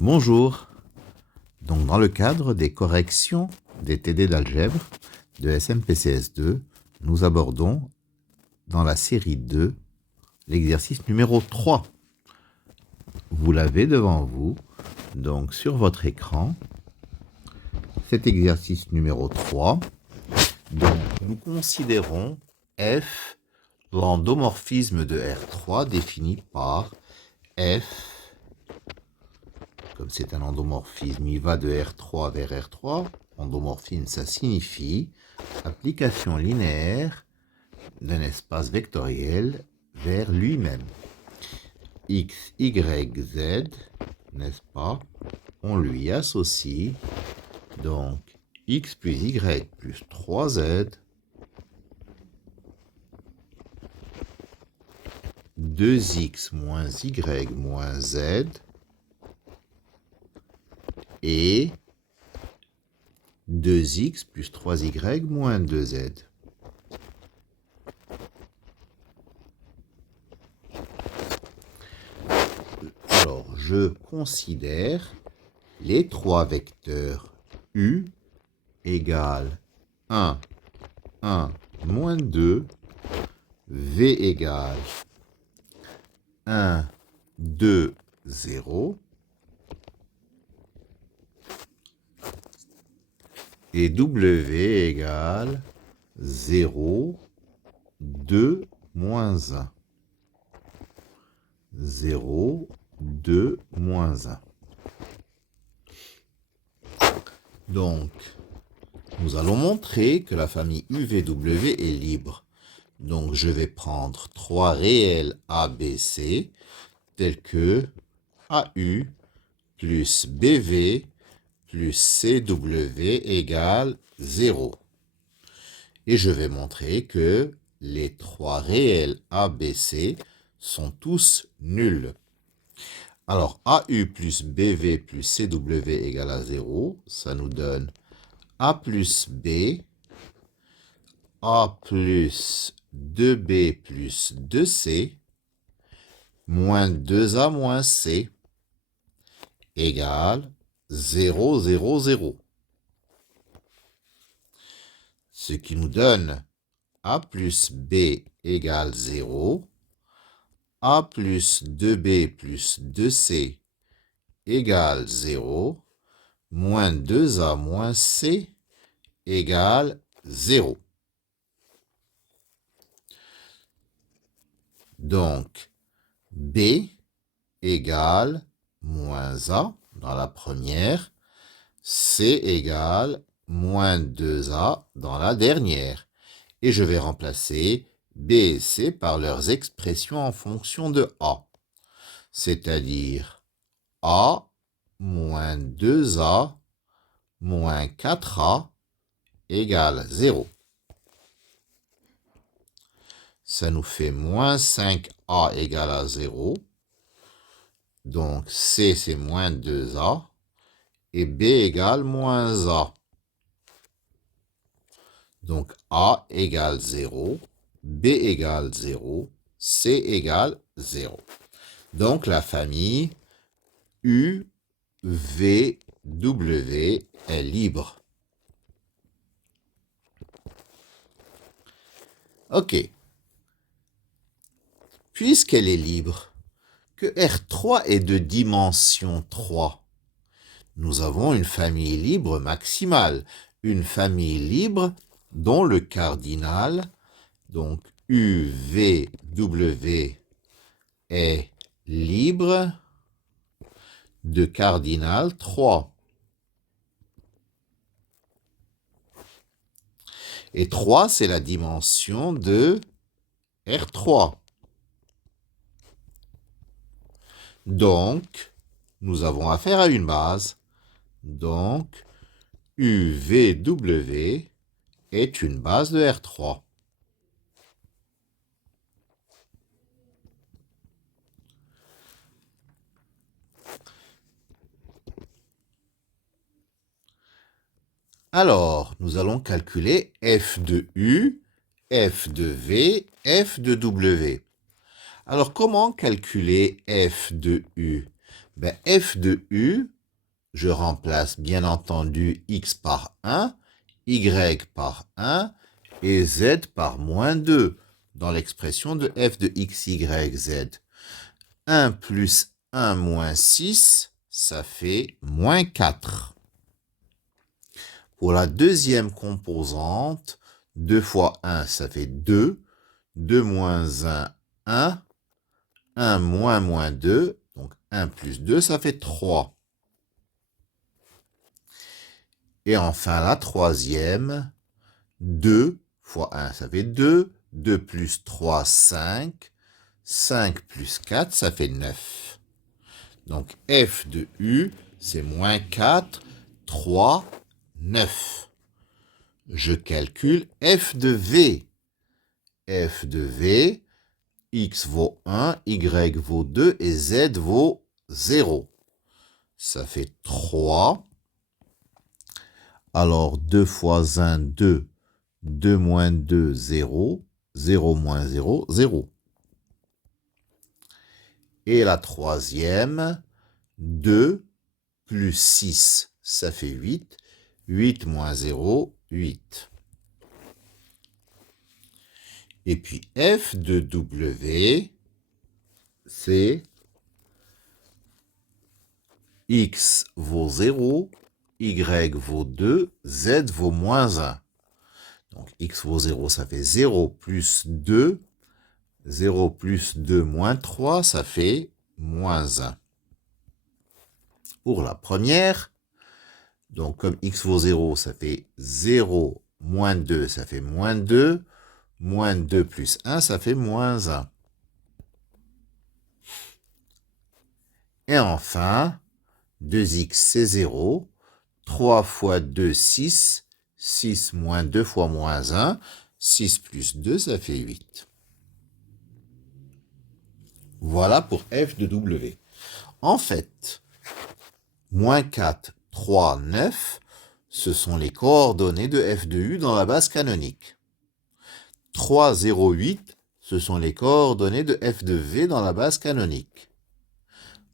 Bonjour. Donc, dans le cadre des corrections des TD d'algèbre de SMPCS2, nous abordons dans la série 2 l'exercice numéro 3. Vous l'avez devant vous, donc sur votre écran, cet exercice numéro 3. Donc, nous considérons F, l'endomorphisme de R3 défini par F. Comme c'est un endomorphisme, il va de R3 vers R3. Endomorphisme, ça signifie application linéaire d'un espace vectoriel vers lui-même. X, Y, Z, n'est-ce pas? On lui associe donc X plus Y plus 3Z, 2X moins Y moins Z, et 2x plus 3y moins 2z. Alors, je considère les trois vecteurs u égale 1, 1, moins 2, v égale 1, 2, 0, et W égale 0, 2, moins 1. 0, 2, moins 1. Donc, nous allons montrer que la famille UVW est libre. Donc, je vais prendre trois réels ABC, tels que AU plus BV plus CW égale 0. Et je vais montrer que les trois réels ABC sont tous nuls. Alors, AU plus BV plus CW égale à 0, ça nous donne A plus B, A plus 2B plus 2C, moins 2A moins C, égale 0, 0, 0. Ce qui nous donne A plus B égale 0, A plus 2B plus 2C égale 0, moins 2A moins C égale 0. Donc, B égale moins A dans la première, C égale moins 2A dans la dernière. Et je vais remplacer B et C par leurs expressions en fonction de A. C'est-à-dire A moins 2A moins 4A égale 0. Ça nous fait moins 5A égale à 0. Donc C c'est moins 2A. Et B égale moins A. Donc A égale 0, B égale 0, C égale 0. Donc la famille U, V, W est libre. Ok. Puisqu'elle est libre, que R3 est de dimension 3, nous avons une famille libre maximale. Une famille libre dont le cardinal, donc UVW, est libre de cardinal 3. Et 3, c'est la dimension de R3. Donc, nous avons affaire à une base. Donc, UVW est une base de R3. Alors, nous allons calculer F de U, F de V, F de W. Alors, comment calculer F de U? Ben, f de u, je remplace bien entendu x par 1, y par 1 et z par moins 2 dans l'expression de f de x, y, z. 1 plus 1 moins 6, ça fait moins 4. Pour la deuxième composante, 2 fois 1, ça fait 2. 2 moins 1, 1. 1 moins 2, donc 1 plus 2, ça fait 3. Et enfin, la troisième, 2 fois 1, ça fait 2. 2 plus 3, 5. 5 plus 4, ça fait 9. Donc, f de u, c'est moins 4, 3, 9. Je calcule f de v. F de v, x vaut 1, y vaut 2 et z vaut 0. Ça fait 3. Alors, 2 fois 1, 2. 2 moins 2, 0. 0 moins 0, 0. Et la troisième, 2 plus 6, ça fait 8. 8 moins 0, 8. Et puis f de w, c'est x vaut 0, y vaut 2, z vaut moins 1. Donc x vaut 0, ça fait 0 plus 2. 0 plus 2 moins 3, ça fait moins 1. Pour la première, donc comme x vaut 0, ça fait 0 moins 2, ça fait moins 2. Moins 2 plus 1, ça fait moins 1. Et enfin, 2x, c'est 0. 3 fois 2, 6. 6 moins 2 fois moins 1. 6 plus 2, ça fait 8. Voilà pour f de w. En fait, moins 4, 3, 9, ce sont les coordonnées de f de u dans la base canonique. 3, 0, 8, ce sont les coordonnées de f de v dans la base canonique.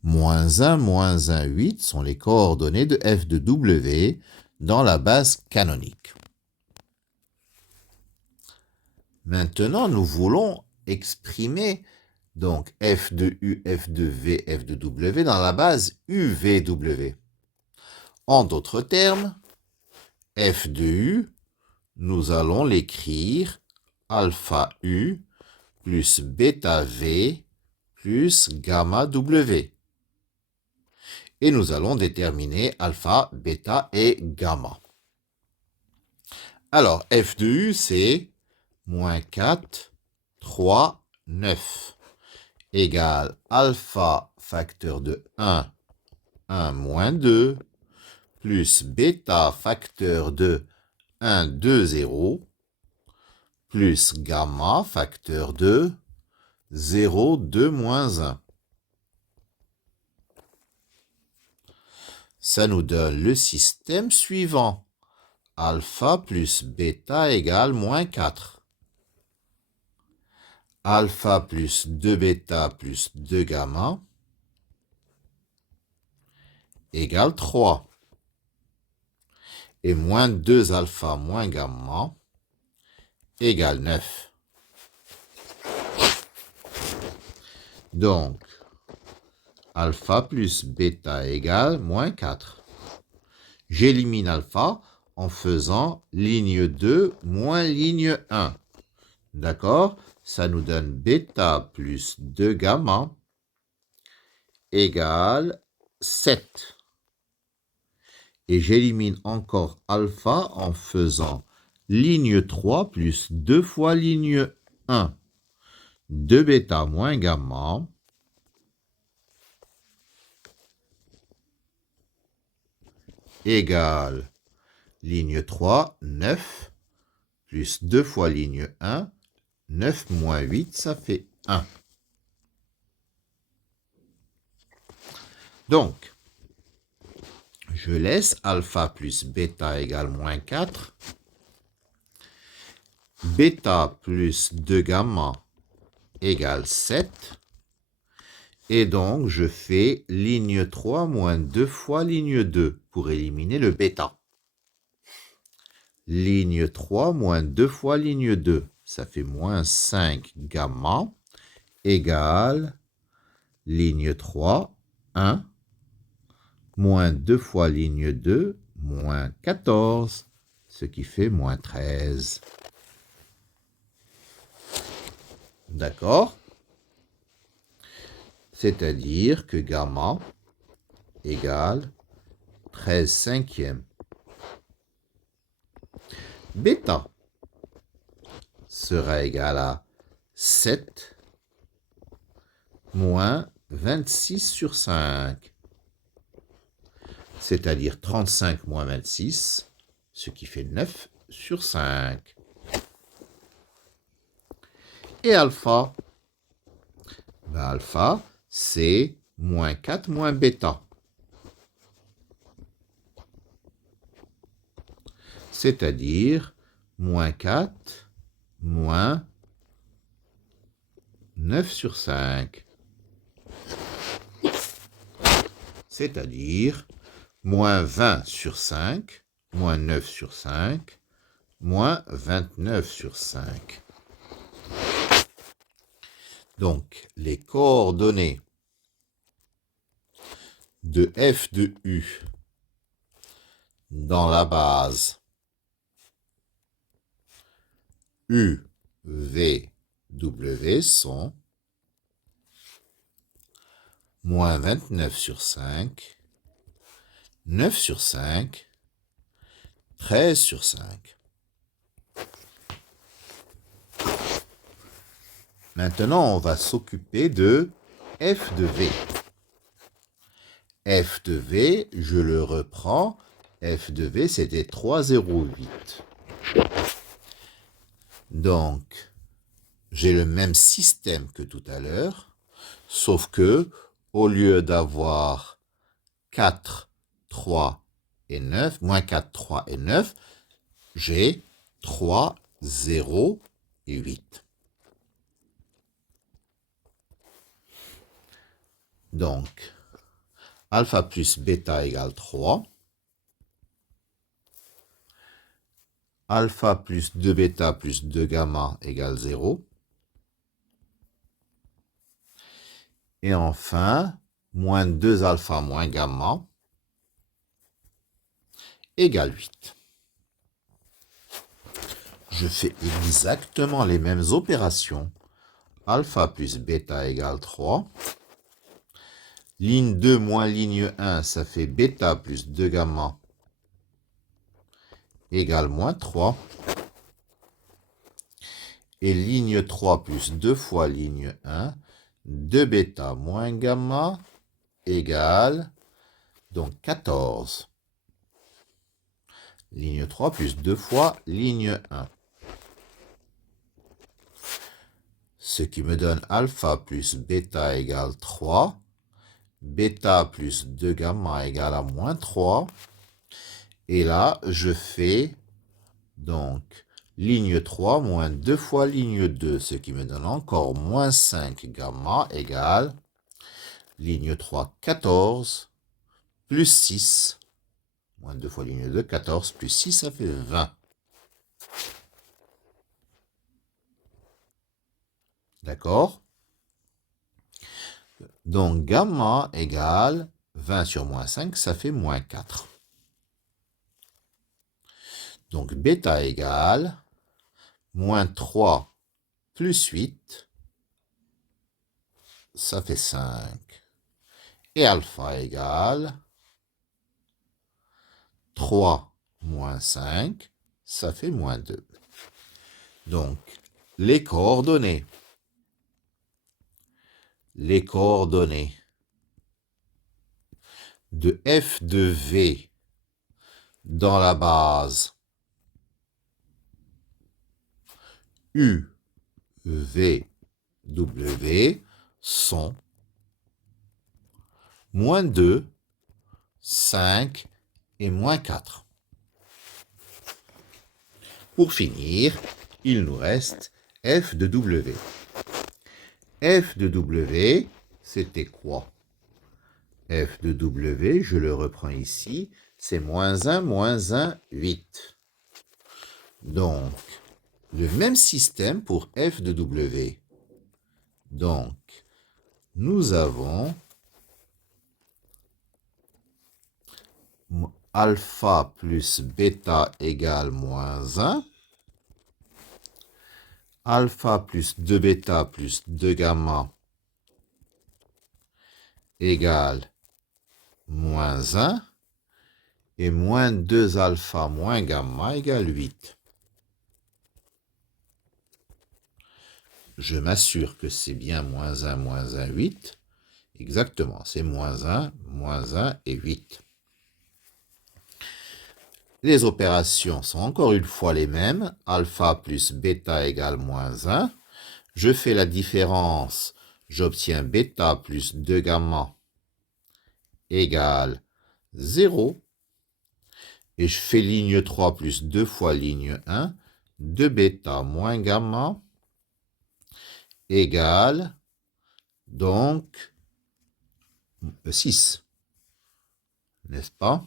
Moins 1, 8 sont les coordonnées de f de w dans la base canonique. Maintenant, nous voulons exprimer donc f de u, f de v, f de w dans la base UVW. En d'autres termes, f de u, nous allons l'écrire alpha u plus bêta v plus gamma w. Et nous allons déterminer alpha, bêta et gamma. Alors, f de u, c'est moins 4, 3, 9, égale alpha facteur de 1, 1 moins 2, plus bêta facteur de 1, 2, 0, plus gamma facteur de 0, 2, moins 1. Ça nous donne le système suivant. Alpha plus bêta égale moins 4. Alpha plus 2 bêta plus 2 gamma égale 3. Et moins 2 alpha moins gamma égale 9. Donc, alpha plus bêta égale moins 4. J'élimine alpha en faisant ligne 2 moins ligne 1. D'accord? Ça nous donne bêta plus 2 gamma égale 7. Et j'élimine encore alpha en faisant ligne 3 plus 2 fois ligne 1. 2 bêta moins gamma égale ligne 3, 9, plus 2 fois ligne 1, 9 moins 8, ça fait 1. Donc, je laisse alpha plus bêta égale moins 4. Bêta plus 2 gamma égale 7. Et donc, je fais ligne 3 moins 2 fois ligne 2 pour éliminer le bêta. Ligne 3 moins 2 fois ligne 2, ça fait moins 5 gamma égale ligne 3, 1, moins 2 fois ligne 2, moins 14, ce qui fait moins 13. D'accord? C'est-à-dire que gamma égale 13 cinquièmes. Bêta sera égal à 7 moins 26 sur 5, c'est-à-dire 35 moins 26, ce qui fait 9 sur 5. Et alpha, alpha, c'est moins 4 moins bêta, c'est-à-dire moins 4 moins 9 sur 5, c'est-à-dire moins 20 sur 5, moins 9 sur 5, moins 29 sur 5. Donc, les coordonnées de f de u dans la base u, v, w sont moins 29 sur 5, 9 sur 5, 13 sur 5. Maintenant, on va s'occuper de f de v. F de v, je le reprends. F de v, c'était 3,08. Donc, j'ai le même système que tout à l'heure, sauf que, au lieu d'avoir 4, 3 et 9, moins 4, 3 et 9, j'ai 3, 0 et 8. Donc, alpha plus bêta égale 3. Alpha plus 2 bêta plus 2 gamma égale 0. Et enfin, moins 2 alpha moins gamma égale 8. Je fais exactement les mêmes opérations. Alpha plus bêta égale 3. Ligne 2 moins ligne 1, ça fait bêta plus 2 gamma égale moins 3. Et ligne 3 plus 2 fois ligne 1, 2 bêta moins gamma égale donc 14. Ligne 3 plus 2 fois ligne 1. Ce qui me donne alpha plus bêta égale 3. Bêta plus 2 gamma égale à moins 3. Et là, je fais donc ligne 3 moins 2 fois ligne 2, ce qui me donne encore moins 5 gamma égale ligne 3, 14, plus 6, moins 2 fois ligne 2, 14, plus 6, ça fait 20. D'accord? Donc, gamma égale 20 sur moins 5, ça fait moins 4. Donc, bêta égale moins 3 plus 8, ça fait 5. Et alpha égale 3 moins 5, ça fait moins 2. Donc, les coordonnées de f de v dans la base u, v, w sont moins 2, 5 et moins 4. Pour finir, il nous reste f de w. F de w, c'était quoi? F de W, je le reprends ici, c'est moins 1, 8. Donc, le même système pour F de W. Donc, nous avons alpha plus bêta égale moins 1. Alpha plus 2 bêta plus 2 gamma égale moins 1. Et moins 2 alpha moins gamma égale 8. Je m'assure que c'est bien moins 1, 8. Exactement, c'est moins 1 et 8. Les opérations sont encore une fois les mêmes. Alpha plus bêta égale moins 1. Je fais la différence. J'obtiens bêta plus 2 gamma égale 0. Et je fais ligne 3 plus 2 fois ligne 1. 2 bêta moins gamma égale donc 6. N'est-ce pas?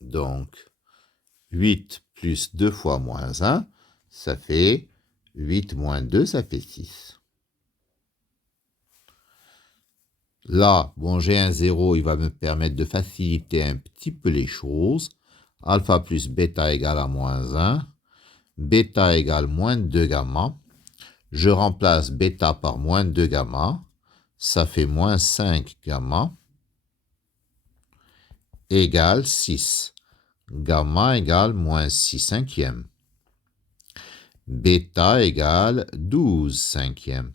Donc, 8 plus 2 fois moins 1, ça fait 8 moins 2, ça fait 6. Là, bon, j'ai un 0, il va me permettre de faciliter un petit peu les choses. Alpha plus bêta égale à moins 1. Bêta égale moins 2 gamma. Je remplace bêta par moins 2 gamma. Ça fait moins 5 gamma égale 6. Gamma égale moins 6 cinquièmes. Bêta égale 12 cinquièmes.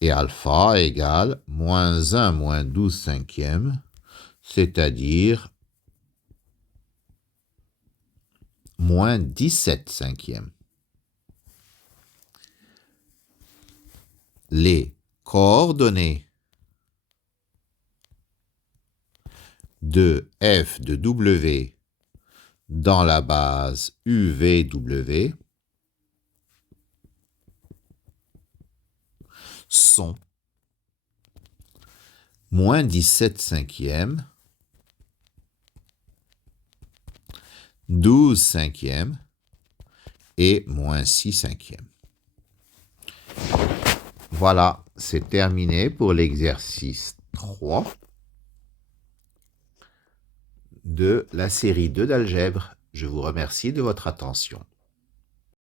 Et alpha égale moins 1 moins 12 cinquièmes, c'est-à-dire moins 17 cinquièmes. Les coordonnées de f de W dans la base UVW sont moins 17 cinquièmes, 12 cinquièmes et moins 6 cinquièmes. Voilà, c'est terminé pour l'exercice 3 de la série 2 d'algèbre. Je vous remercie de votre attention.